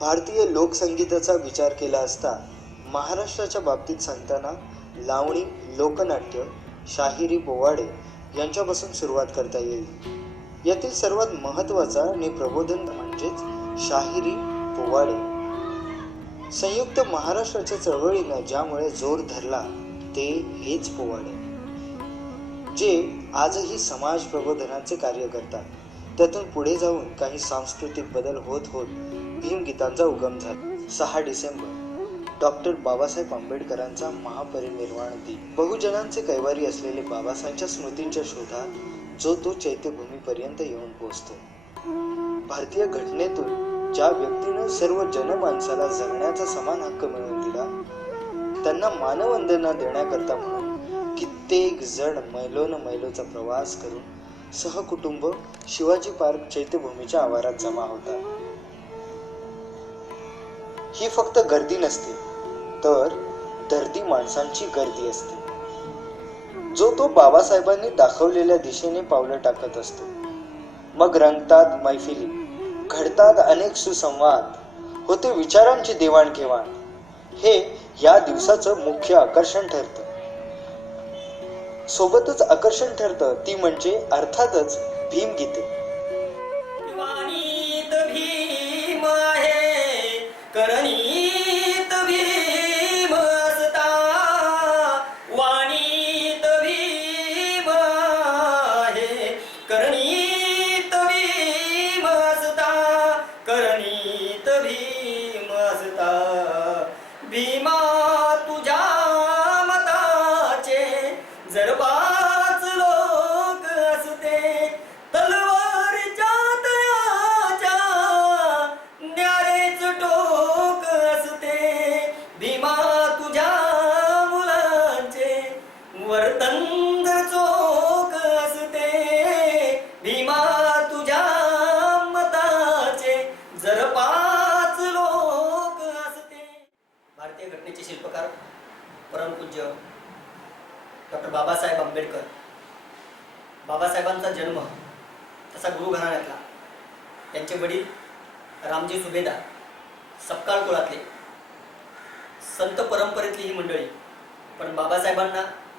भारतीय लोकसंगीताचा विचार केला असता महाराष्ट्राच्या बाबतीत सांगताना लावणी लोकनाट्य शाहिरी पोवाडे यांच्यापासून सुरुवात करता येईल. यातील सर्वात महत्त्वाचा आणि प्रबोधन म्हणजेच शाहिरी पोवाडे संयुक्त महाराष्ट्राच्या चळवळीनं ज्यामुळे जोर धरला ते हेच पोवाडे जे आजही समाज प्रबोधनाचे कार्य करतात. त्यातून पुढे जाऊन काही सांस्कृतिक बदल होत होत भीमगीतांचा उगम झाला. सहा डिसेंबर डॉक्टर बाबासाहेब आंबेडकरांचा महापरिनिर्वाण दिन. बहुजनांचे कैवारी असलेले बाबासाहेबांच्या स्मृतींच्या शोधात जो तो चैत्यभूमीपर्यंत येऊन पोहोचतो. भारतीय घटनेतून ज्या व्यक्तीनं सर्व जनमानसाला जगण्याचा समान हक्क मिळवून दिला त्यांना मानवंदना देण्याकरता म्हणून कित्येक जण मैलोन मैलोचा प्रवास करून सहकुटुंब शिवाजी पार्क चैत्यभूमीच्या आवारात जमा होतात ही फक्त गर्दी नसते तर दर्दी माणसांची गर्दी असते. जो तो बाबासाहेबांनी दाखवलेल्या दिशेने पावलं टाकत असतो. मग रंगतात मैफिली घडतात अनेक सुसंवाद होते विचारांची देवाणघेवाण. हे या दिवसाचं मुख्य आकर्षण ठरतं. सोबतच आकर्षण ठरतं ती म्हणजे अर्थातच भीमगीते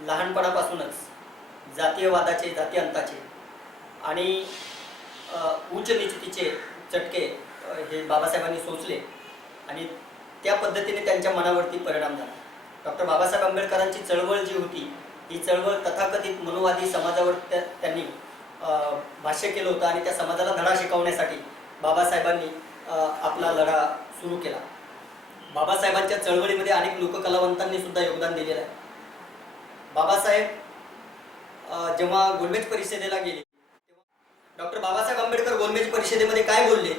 लहानपणापासूनच जातीयवादाचे जाती अंताचे आणि उच्च निचतीचे चटके हे बाबासाहेबांनी सोचले आणि त्या पद्धतीने त्यांच्या मनावरती परिणाम झाला. डॉक्टर बाबासाहेब आंबेडकरांची चळवळ जी होती ही चळवळ तथाकथित मनोवादी समाजावर त्या त्यांनी भाष्य केलं होतं आणि त्या समाजाला धडा शिकवण्यासाठी बाबासाहेबांनी आपला लढा सुरू केला. बाबासाहेबांच्या चळवळीमध्ये अनेक लोककलावंतांनी सुद्धा योगदान दिलेलं आहे. बाबासाहेब जेव्हा गोलमेज परिषदेला गेले डॉक्टर बाबासाहेब आंबेडकर गोलमेज परिषदेमध्ये काय बोलले?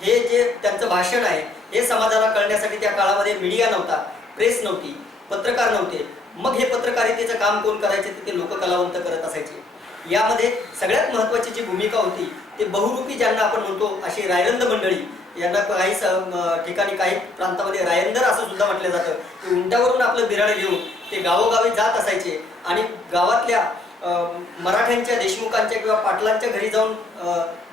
हे जे त्यांचं भाषण आहे हे समाजाला कळण्यासाठी त्या काळामध्ये मीडिया नव्हता प्रेस नव्हती पत्रकार नव्हते. मग हे पत्रकारितेचं काम कोण करायचे? ते ते लोककलावंत करत असायचे. यामध्ये सगळ्यात महत्त्वाची जी भूमिका होती ते बहुरूपी ज्यांना आपण म्हणतो अशी रायरंद मंडळी यांना काही स- ठिकाणी काही प्रांतामध्ये रायंदर असं सुद्धा म्हटलं जातं. की उंटावरून आपलं बिराड घेऊन ते गावोगावी जात असायचे आणि गावातल्या मराठ्यांच्या देशमुखांच्या किंवा पाटलांच्या घरी जाऊन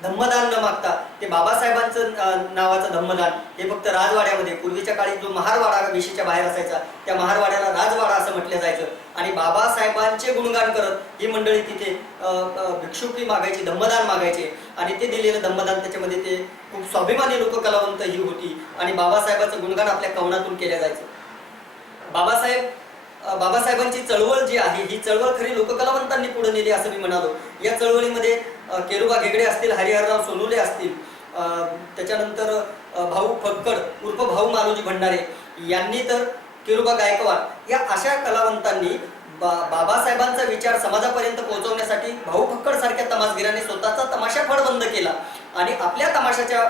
धम्मदान न मागता ते बाबासाहेबांचं नावाचं धम्मदान हे फक्त राजवाड्यामध्ये पूर्वीच्या काळी जो महारवाडा विशीच्या बाहेर असायचा त्या महारवाड्याला राजवाडा असं म्हटलं जायचं. आणि बाबासाहेबांचे गुणगान करत ही मंडळी तिथे भिक्षुकी मागायची धम्मदान मागायचे. आणि ते दिलेलं धम्मदान त्याच्यामध्ये ते खूप स्वाभिमानी लोककलावंत ही होती. आणि बाबासाहेबांचं गुणगान आपल्या कवनातून केलं जायचं. बाबासाहेब बाबासाहेबांची चळवळ जी आहे ही चळवळ खरी लोककलावंतांनी पुढे नेली असं मी म्हणालो. या चळवळीमध्ये केरुबा घेगडे असतील हरिहरराव सोनुले असतील त्याच्यानंतर भाऊ फक्कड उर्फ भाऊ मालोजी भंडारे यांनी तर केरुबा गायकवाड या अशा कलावंतांनी बा बाबासाहेबांचा विचार समाजापर्यंत पोहोचवण्यासाठी भाऊ फक्कड सारख्या तमासगिरांनी स्वतःचा तमाशा फड बंद केला. आणि आपल्या तमाशाच्या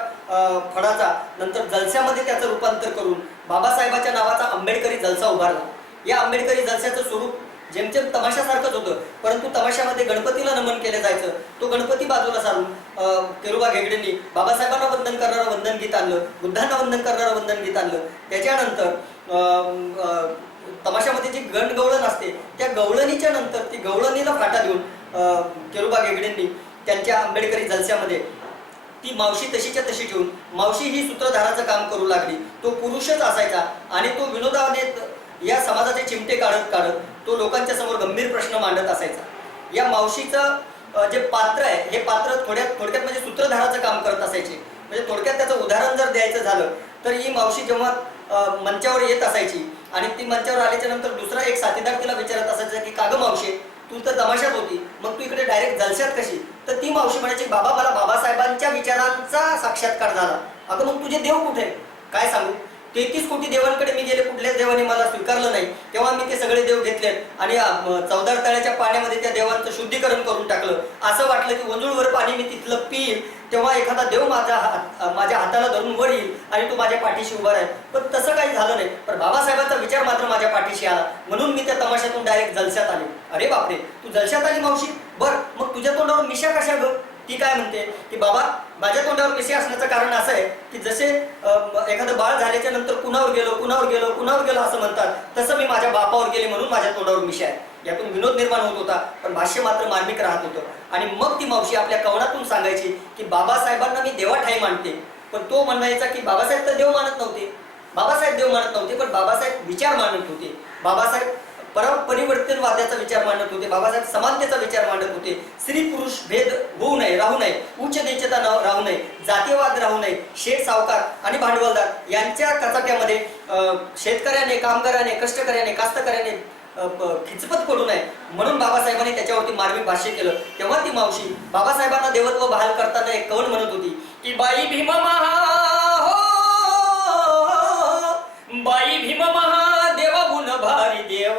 फडाचा नंतर जलसामध्ये त्याचं रूपांतर करून बाबासाहेबाच्या नावाचा आंबेडकरी जलसा उभारला. या आंबेडकरी जलस्याचं स्वरूप जेमतेम तमाशासारखंच होतं परंतु तमाशामध्ये गणपतीला नमन केलं जायचं. तो गणपती बाजूला सारून केरुबा घेगडेंनी बाबासाहेबांना वंदन करणारं वंदन गीत आणलं बुद्धांना वंदन करणारं वंदन गीत आणलं. त्याच्यानंतर तमाशामध्ये जी गणगवळण असते त्या गवळणीच्या नंतर ती गवळणीला फाटा देऊन केरुबा घेगडेंनी त्यांच्या आंबेडकरी जलस्यामध्ये ती मावशी तशीच्या तशी ठेवून मावशी ही सूत्रधाराचं काम करू लागली. तो पुरुषच असायचा आणि तो विनोदाने या समाजाचे चिमटे काढत काढत तो लोकांच्या समोर गंभीर प्रश्न मांडत असायचा. या मावशीचं जे पात्र आहे हे पात्र थोड्यात थोडक्यात म्हणजे सूत्रधाराचं काम करत असायचे. म्हणजे थोडक्यात त्याचं उदाहरण जर द्यायचं झालं तर ही मावशी जेव्हा मंचावर येत असायची आणि ती मंचावर आल्याच्यानंतर दुसरा एक साथीदार तिला विचारत असायचा की काग मावशी तू तर तमाशात होती मग तू इकडे डायरेक्ट जलशात कशी? तर ती मावशी म्हणायची बाबा मला बाबासाहेबांच्या विचारांचा साक्षात्कार झाला. अगं मग तुझे देव कुठे? काय सांगू? तेहतीस कोटी देवांकडे मी गेले कुठल्याच देवाने मला स्वीकारलं नाही. तेव्हा मी ते सगळे देव घेतले आणि चौदार तळ्याच्या पाण्यामध्ये त्या देवांचं शुद्धीकरण करून टाकलं. असं वाटलं की वंजुळवर पाणी मी तिथलं पिईल तेव्हा एखादा देव माझ्या हात माझ्या हाताला धरून वर येईल आणि तो माझ्या पाठीशी उभा राहील. पण तसं काही झालं नाही. पण बाबासाहेबांचा विचार मात्र माझ्या पाठीशी आला. म्हणून मी त्या तमाशातून डायरेक्ट जलशात आले. अरे बापरे तू जलशात आली मावशी? बर मग तुझ्या तोंडावर मिशा कशा ग? ती काय म्हणते? की बाबा माझ्या तोंडावर विषय असण्याचं कारण असं आहे की जसे एखादं बाळ झाल्याच्यानंतर कुणावर गेलो कुणावर गेलो कुणावर गेलो असं म्हणतात तसं मी माझ्या बापावर गेले म्हणून माझ्या तोंडावर मिशी आहे. यातून विनोद निर्माण होत होता पण भाष्य मात्र मार्मिक राहत होतं. आणि मग ती मावशी आपल्या कवनातून सांगायची की बाबासाहेबांना मी देवाठाई मानते. पण तो म्हणायचा की बाबासाहेब तर देव मानत नव्हते. बाबासाहेब देव मानत नव्हते पण बाबासाहेब विचार मानत होते. बाबासाहेब पर परिवर्तनवाद्याचा विचार मांडत होते. बाबासाहेब समानतेचा विचार मांडत होते. स्त्री पुरुष भेद होऊ नये राहू नये उच्च नीचता न- राहू नये जातीयवाद राहू नये शेत सावकार आणि भांडवलदार यांच्या कचाट्यामध्ये शेतकऱ्याने कामगाराने कष्टकऱ्याने कास्तकऱ्याने खिचपत पडू नये. म्हणून बाबासाहेबांनी त्याच्यावरती मार्मिक भाष्य केलं. तेव्हा ती मावशी बाबासाहेबांना देवत्व बहाल करताना एक कवन म्हणत होती की बाई भीम महा हो बाई भीम महा गुण भारी देव.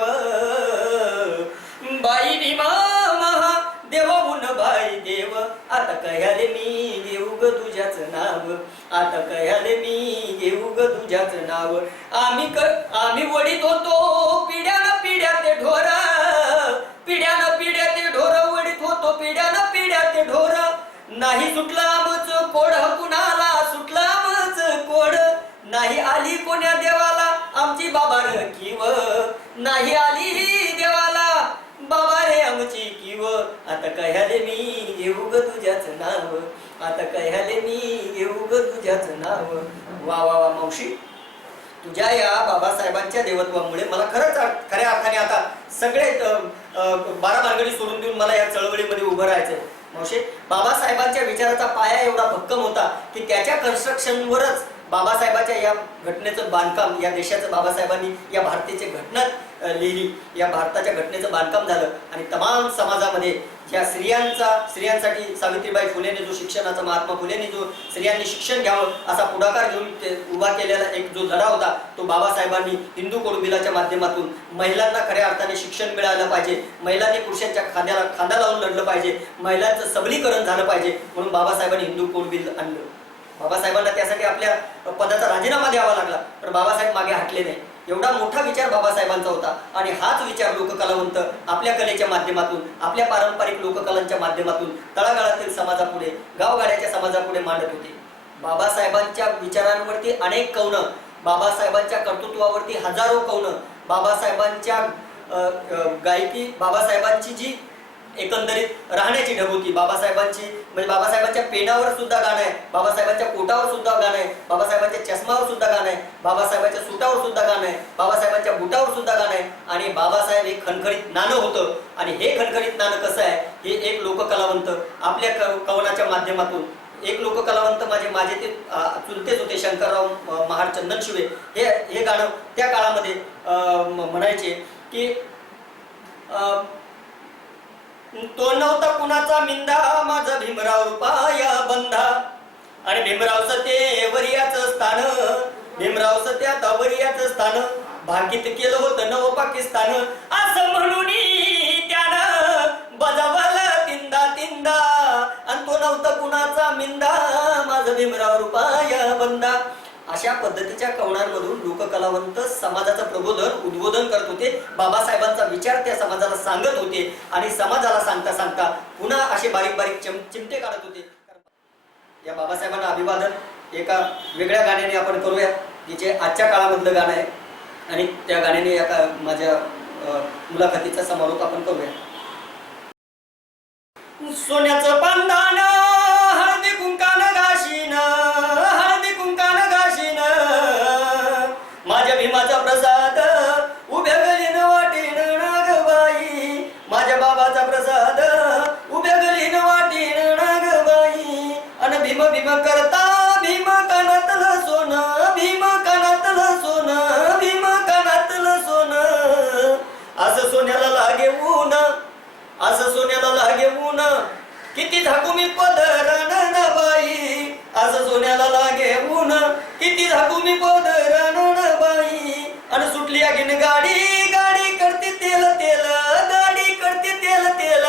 बाई भीमा महा देव गुण भारी देव. आता कयाले मी घेऊ ग तुझ्याच नाव. आता कयाले मी घेऊ ग तुझ्याच नाव. आम्ही क आम्ही वडीत होतो पिढ्यानं पिढ्या ते ढोर. पिढ्यानं पिढ्या ते ढोर वडीत होतो पिढ्यानं पिढ्या ते ढोर. नाही सुटला आमच कोड कुणाला सुटला आमच कोड? नाही आली कोण्या देवाला आमची बाबा किव. नाही आली देवाला. बाबा रे आमची किव. आता कह्याले मी घेऊ ग तुझ्याच नाव. आता कह्याले मी घेऊ ग तुझ्याच नाव. वा वा वा मावशी. तुझ्या या बाबासाहेबांच्या देवत्वामुळे मला खरंच खऱ्या अर्थाने आता सगळे बारा मार्गणी सोडून देऊन मला या चळवळीमध्ये उभं राहायचं मावशी बाबासाहेबांच्या विचाराचा पाया एवढा भक्कम होता की त्याच्या कन्स्ट्रक्शनवरच बाबासाहेबाच्या या घटनेचं बांधकाम या देशाचं बाबासाहेबांनी या भारतीचे घटना लिहिली. या भारताच्या घटनेचं बांधकाम झालं आणि तमाम समाजामध्ये ज्या स्त्रियांचा स्त्रियांसाठी सावित्रीबाई फुलेने जो शिक्षणाचा महात्मा फुलेने जो स्त्रियांनी शिक्षण घ्यावं असा पुढाकार घेऊन ते उभा केलेला एक जो लढा होता तो बाबासाहेबांनी हिंदू बिलाच्या माध्यमातून महिलांना खऱ्या अर्थाने शिक्षण मिळालं पाहिजे. महिलांनी पुरुषांच्या खांद्याला खांदा लावून लढलं पाहिजे. महिलांचं सबलीकरण झालं पाहिजे. म्हणून बाबासाहेबांनी हिंदू बिल आणलं. बाबासाहेबांना त्यासाठी आपल्या पदाचा राजीनामा द्यावा लागला. पण बाबासाहेब मागे हटले नाही. एवढा मोठा विचार बाबासाहेबांचा होता. आणि हाच विचार लोककलावंत आपल्या कलेच्या माध्यमातून आपल्या पारंपरिक लोककलांच्या माध्यमातून तळागाळातील समाजापुढे गावगाड्याच्या समाजापुढे मांडत होते. बाबासाहेबांच्या विचारांवरती अनेक कवनं बाबासाहेबांच्या कर्तृत्वावरती हजारो कवनं बाबासाहेबांच्या गायकी बाबासाहेबांची जी एकंदरीत राहण्याची ढब बाबासाहेबांची म्हणजे बाबासाहेबांच्या पेनावर सुद्धा गाणं आहे बाबासाहेबांच्या पोटावर सुद्धा गाणं आहे बाबासाहेबांच्या चष्मावर सुद्धा गाणं आहे बाबासाहेबांच्या सुटावर सुद्धा गाणं आहे बाबासाहेबांच्या बुटावर सुद्धा गाणं आहे आणि बाबासाहेब हे खणखणीत नाणं होतं. आणि हे खणखणीत नाणं कसं आहे? हे एक लोककलावंत आपल्या क- कवनाच्या माध्यमातून एक लोककलावंत माझे माझे ते चुलतेच होते शंकरराव महाड चंदन शिवे. हे हे गाणं त्या काळामध्ये म्हणायचे की तो नव्हता कुणाचा मिंदा माझा भीमराव रुपाया बंधा आणि भीमराव सते वरियाच स्थान भीमराव सत्यात वरियाच स्थान. भाकीत केलं होतं नव पाकिस्तान. असं म्हणून त्यानं बजावलं तिंदा तिंदा. आणि तो नव्हता कुणाचा मिंदा माझा भीमराव रुपाया बंदा. अशा पद्धतीच्या कवणांमधून लोककलावंत समाजाचं प्रबोधन उद्बोधन करत होते. बाबासाहेबांचा विचार त्या समाजाला सांगत होते आणि समाजाला सांगता सांगता पुन्हा असे बारीक बारीक चिम चिमटे काढत होते. या बाबासाहेबांना अभिवादन. एका वेगळ्या गाण्याने आपण करूया. जिचे आजच्या काळामधलं गाणं आहे. आणि त्या गाण्याने या माझ्या मुलाखतीचा समारोप आपण करूया. सोन्याचं पांदान लागे ऊन. किती झाकू मी पदरण बाई आज सोन्याला लागे ऊन. किती झाकू मी पदरण बाई आणि सुटली आगीन गाडी गाडी करते तेल तेल गाडी करते तेल तेल.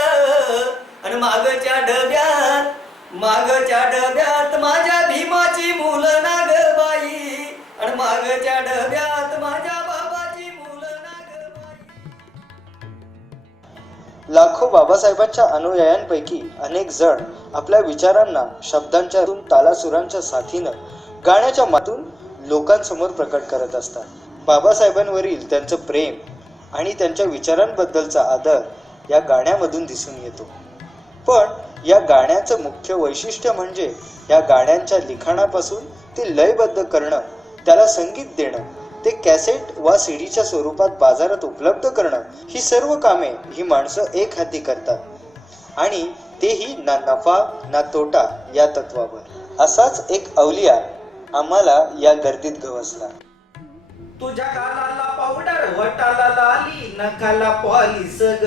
आणि मागच्या डब्यात मागच्या डब्यात माझ्या भीमाची मुलं नाग बाई आणि मागच्या डब्यात माझ्या लाखो बाबासाहेबांच्या अनुयायांपैकी अनेक जण आपल्या विचारांना शब्दांच्या तालासुरांच्या साथीनं गाण्याच्या मातून लोकांसमोर प्रकट करत असतात. बाबासाहेबांवरील त्यांचं प्रेम आणि त्यांच्या विचारांबद्दलचा आदर या गाण्यामधून दिसून येतो. पण या गाण्याचं मुख्य वैशिष्ट्य म्हणजे या गाण्यांच्या लिखाणापासून ते लयबद्ध करणं त्याला संगीत देणं ते कॅसेट वा सीडीच्या स्वरूपात बाजारात उपलब्ध करणं ही सर्व कामे ही माणसं एक हाती करतात. आणि तेही ना नफा ना तोटा या तत्वावर. असाच एक अवलिया आम्हाला या गर्दीत गवसला. तुझ्या कानाला पावडर वटाला लाली नखाला पॉलिस ग.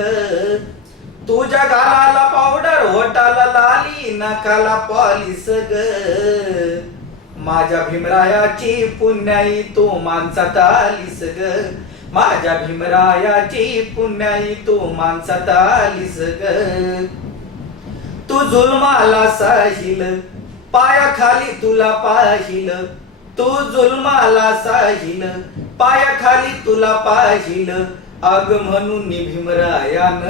तुझ्या गालाला पावडर वटाला लाली नकाला पॉलिस ग. माझ्या भीमरायाची पुण्याई तो माणसात आलीस ग. माझ्या भीमरायाची पुण्याई तो माणसात आलीस ग. तू जुलमाला साहिल पायाखाली तुला पाहिल. तू जुलमाला साहिल पायाखाली तुला पाहिल. अग म्हणून भीमरायान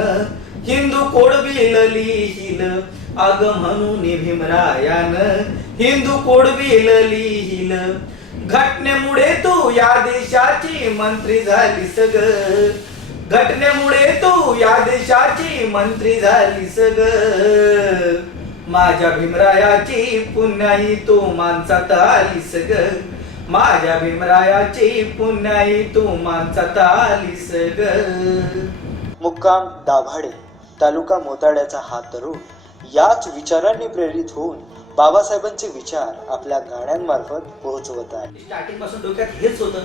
हिंदू कोडबिल लिहिल. अग म्हणून भीमरायान हिंदू कोडबिल लिहिल. घटनेमुळे तू या देशाची मंत्री झाली सग घटनेमुळे तू या देशाची मंत्री झाली सग माझ्या भीमरायाची पुण्याई तू माणसात आली सग माझ्या भीमरायाची पुण्याई तू माणसात आली सग मुक्काम दाभाडे तालुका मोताड्याचा हा तरुण याच विचारांनी प्रेरित होऊन बाबासाहेबांचे विचार आपल्या गाण्यांमार्फत पोहोचवत आहे. स्टार्टिंगपासून डोक्यात हेच होतं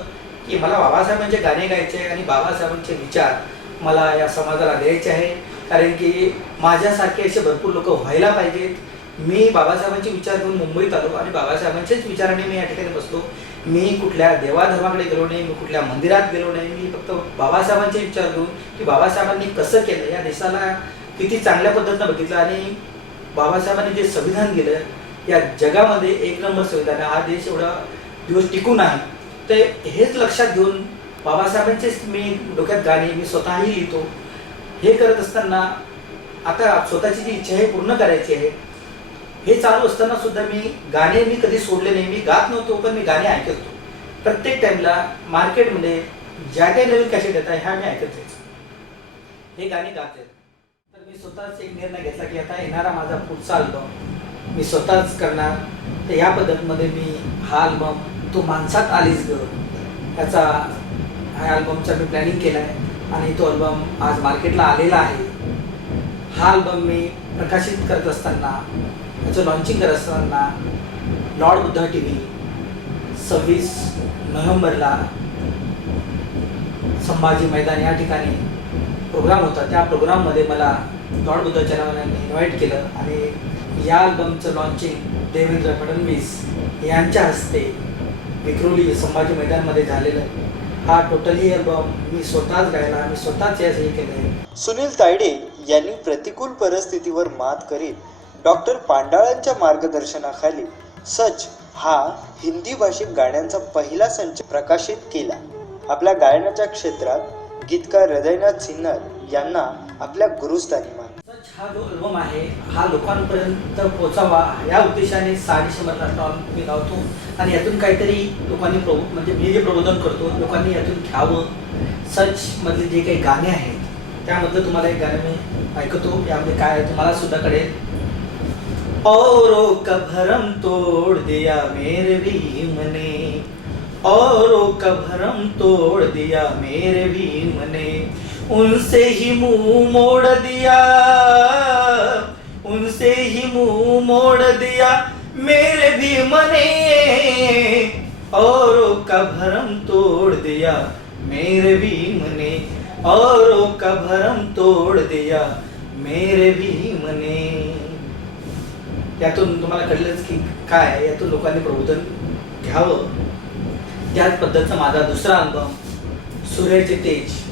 की मला बाबासाहेबांचे गाणे गायचे आणि बाबासाहेबांचे विचार मला या समाजाला द्यायचे आहे. कारण की माझ्यासारखे असे भरपूर लोक व्हायला पाहिजेत. मी बाबासाहेबांचे विचार घेऊन मुंबईत आलो आणि बाबासाहेबांच्याच विचाराने मी या ठिकाणी बसलो. मी कुठल्या देवाधर्माकडे गेलो नाही मी कुठल्या मंदिरात गेलो नाही. मी फक्त बाबासाहेबांचे विचार घेऊन की बाबासाहेबांनी कसं केलं? या देशाला किती चांगल्या पद्धतीनं बघितलं आणि बाबासाहेबांनी जे संविधान दिलं या जगामध्ये एक नंबर संविधान हा देश एवढा दिवस टिकून आहे. तर हेच लक्षात घेऊन बाबासाहेबांचेच मी डोक्यात गाणे मी स्वतःही लिहितो. हे करत असताना आता स्वतःची जी इच्छा आहे पूर्ण करायची आहे हे चालू असताना सुद्धा मी गाणे मी कधी सोडले नाही. मी गात नव्हतो पण मी गाणे ऐकत होतो. प्रत्येक टाइमला मार्केटमध्ये ज्या काही नवीन कॅसेट येतात ह्या मी ऐकत राहायचो हे गाणे गात आहेत. स्वतःच एक निर्णय घेतला की आता येणारा माझा पुढचा अल्बम मी स्वतःच करणार. तर या पद्धतीमध्ये मी हा अल्बम तो माणसात आलीच ग. ह्याचा ह्या अल्बमचा मी प्लॅनिंग केला आहे आणि तो अल्बम आज मार्केटला आलेला आहे. हा अल्बम मी प्रकाशित करत असताना त्याचं लॉन्चिंग करत असताना लॉर्ड बुद्धा टी व्ही सव्वीस नोव्हेंबरला संभाजी मैदान या ठिकाणी प्रोग्राम होता. त्या प्रोग्राममध्ये मला लॉर्ड बुद्धाच्या नावाने इन्व्हाइट केलं आणि या अल्बमचं लॉन्चिंग देवेंद्र फडणवीस यांच्या हस्ते विक्रोली संभाजी मैदानमध्ये झालेलं. हा टोटली अल्बम मी स्वतःच गायला मी स्वतःच याच हे केलं आहे. सुनील तायडे यांनी प्रतिकूल परिस्थितीवर मात करीत डॉक्टर पांडाळांच्या मार्गदर्शनाखाली सच हा हिंदी भाषिक गाण्यांचा पहिला संच प्रकाशित केला. आपल्या गायनाच्या क्षेत्रात गीतकार हृदयनाथ सिन्नर यांना आपल्या गुरुस्थानी हा जो अल्बम आहे हा लोकांपर्यंत पोचावा या उद्देशाने साडेशे मधला मी लावतो आणि यातून काहीतरी लोकांनी प्रबो म्हणजे मी जे प्रबोधन करतो लोकांनी यातून घ्यावं. सच मधले जे काही गाणे आहेत त्यामधलं तुम्हाला एक गाणं मी ऐकतो. यामध्ये काय आहे तुम्हाला सुद्धा कळेल. औरों का भरम तोड़ दिया मेरे भीम ने औरों का भरम तोड़ दिया मेरे भीम ने उनसे ही मुंह मोड़ दिया। उनसे ही मुंह मोड़ दिया। मेरे भी मने औरों का भरम तोड़ दिया। मेरे भी मने औरों का भरम तोड़ दिया। मेरे भी मने। यातून तुम्हाला कळलंच की काय यातून लोकांनी प्रबोधन घ्यावं. त्याच पद्धतीचा माझा दुसरा अनुभव. सूर्याचे तेज.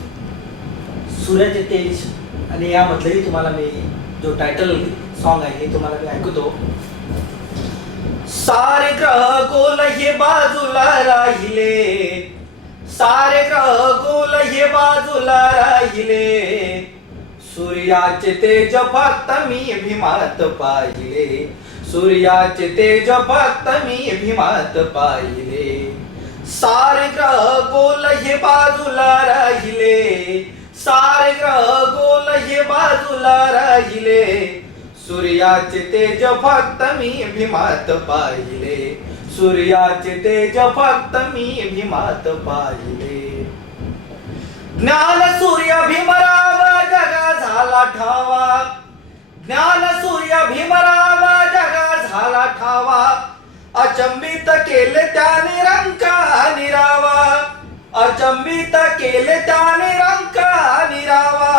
सूर्याचे तेज आणि यामधलंही तुम्हाला मी जो टायटल सॉन्ग आहे हे तुम्हाला मी ऐकतो. सारे ग्रह गोल हे बाजूला राहिले. सारे ग्रह गोल हे बाजूला राहिले. सूर्याचे तेज फक्त मी भीमात पाहिले. सूर्याचे तेज फक्त मी भीमात पाहिले. सारे ग्रह गोल हे बाजूला राहिले. सारे ग्रह गोल हे बाजूला राहिले. सूर्याचे तेज फक्त मी भीमात पाहिले. सूर्याचे तेज फक्त मी भीमात पाहिले. ज्ञान सूर्य भीमरावा जगा झाला ठावा. ज्ञान सूर्य भीमरावा जगा झाला ठावा. अचंबित केले त्याने रंका निरावा. अचंबित केले त्याने रंका निरावा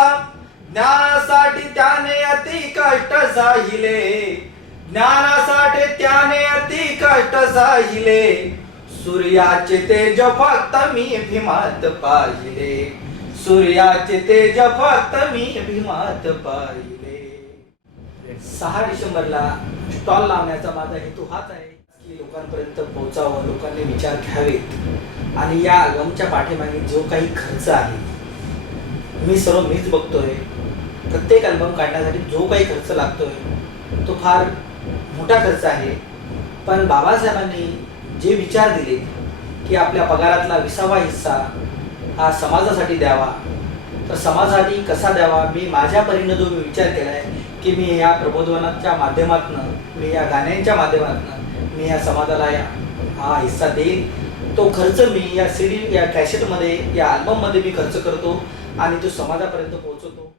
ज्ञानासाठी त्याने अति कष्ट जाहिले ज्ञानासाठी त्याने अति कष्ट जाहिले सूर्याचे तेज फक्त मी भीमात पाहिले. सूर्याचे तेज फक्त मी भीमात पाहिले. सहा डिसेंबरला स्टॉल लावण्याचा माझा हेतू हाच आहे. की लोकांपर्यंत पोहोचावं लोकांनी विचार घ्यावेत. आणि या अल्बमच्या पाठीमागे जो काही खर्च आहे मी सर्व मीच बघतोय. प्रत्येक अल्बम काढण्यासाठी जो काही खर्च लागतोय तो फार मोठा खर्च आहे. पण बाबासाहेबांनी जे विचार दिले की आपल्या पगारातला विसावा हिस्सा हा समाजासाठी द्यावा तर समाजासाठी कसा द्यावा मी माझ्या परीनं जो मी विचार केला आहे की मी या प्रबोधनाच्या माध्यमातून मी या गाण्यांच्या माध्यमातून मी या समाजाला या हा हिस्सा देईन. तो खर्च मी या सीडी या कॅसेटमध्ये या अल्बममध्ये मी खर्च करतो आणि तो समाजापर्यंत पोहोचवतो.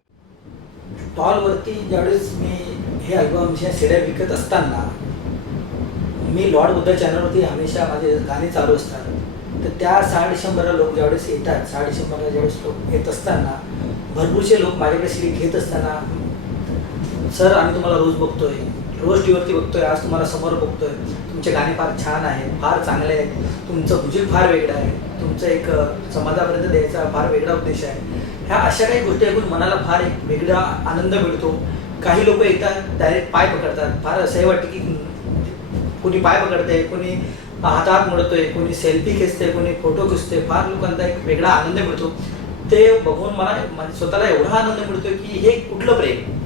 टॉलवरती ज्यावेळेस मी हे अल्बम ह्या सिड्या विकत असताना मी लॉर्ड बुद्ध चॅनलवरती हमेशा माझे गाणे चालू असतात. तर त्या सहा डिसेंबरला लोक ज्यावेळेस येतात सहा डिसेंबरला ज्यावेळेस लोक येत असताना भरपूरसे लोक माझ्याकडे सीडी घेत असताना सर आम्ही तुम्हाला रोज बघतोय. रोज टीव्हीवरती बघतोय. आज तुम्हाला समोर बघतोय. तुमचे गाणे फार छान आहेत फार चांगले आहेत. तुमचं भुजील फार वेगळं आहे. तुमचं एक समाजापर्यंत द्यायचा फार वेगळा उद्देश आहे. ह्या अशा काही गोष्टी ऐकून मनाला फार एक वेगळा आनंद मिळतो. काही लोक येतात डायरेक्ट पाय पकडतात. फार असंही वाटतं की कोणी पाय पकडते कोणी हातात मोडतोय कोणी सेल्फी खेचते कोणी फोटो खिचते फार लोकांचा एक वेगळा आनंद मिळतो. ते बघून मला म्हणजे स्वतःला एवढा आनंद मिळतो की हे कुठलं प्रेम?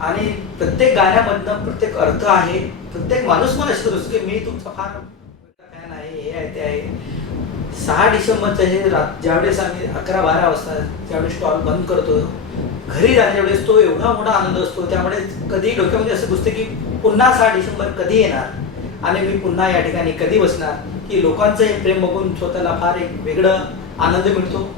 आणि प्रत्येक गाण्यामधनं प्रत्येक अर्थ आहे. प्रत्येक माणूस मला असं असतो की मी तुमचा फार फॅन आहे हे आहे ते आहे. सहा डिसेंबरचं हे रा ज्यावेळेस आम्ही अकरा बारा वाजता ज्यावेळेस स्टॉल बंद करतो घरी जाण्याच्या वेळेस तो एवढा मोठा आनंद असतो. त्यामुळे कधी डोक्यामध्ये असं घुसतं की पुन्हा सहा डिसेंबर कधी येणार? आणि मी पुन्हा या ठिकाणी कधी बसणार? की लोकांचं हे प्रेम बघून स्वतःला फार एक वेगळं आनंद मिळतो.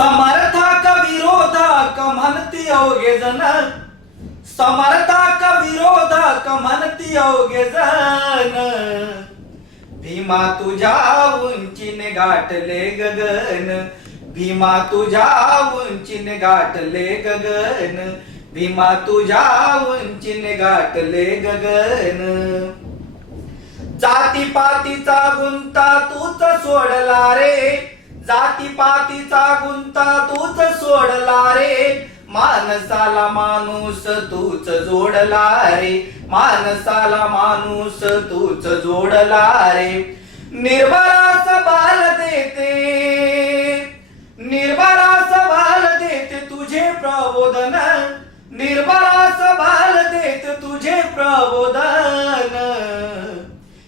समर्थक विरोधक म्हणती अवघे जण का विरोधक म्हणती अवघे जण भीमा तुझ्या उंचीने गाठले गगन भीमा तुझ्या उंचीने गाठले गगन भीमा तुझ्या उंचीने गाठले गगन. जातीपातीचा गुंता तूच सोडला रे. जातीपातीचा गुंता तूच सोडला रे. माणसाला माणूस तूच जोडला रे. माणसाला माणूस तूच जोडला रे. निर्भरास बाल देते. निर्भरास बाल देते तुझे प्रबोधन. निर्भरास बाल देते तुझे प्रबोधन.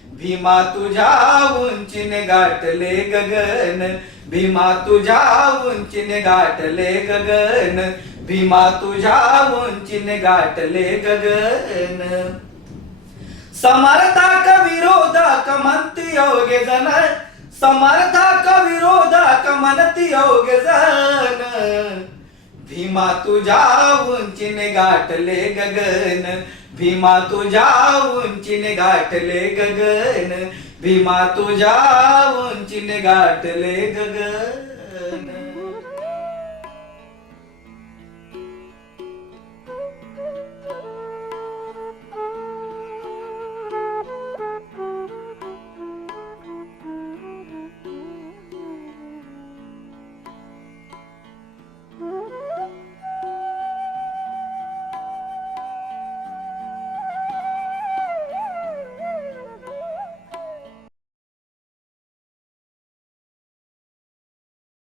भीमा तुझ्या उंचीने गाठले गगन. भीमा तुझ्या उंचीने गाठले गगन. भीमा तुझ्या उंचीने गाठले गगन. समर्थक विरोधक म्हणती योगे जन. समर्थक विरोधक म्हणती योगे जन. भीमा तुझ्या उंचीने गाठले गगन. भीमा तुझ्या उंचीने गाठले गगन. भीमा तुझ्या उंचीने गाठले गगन.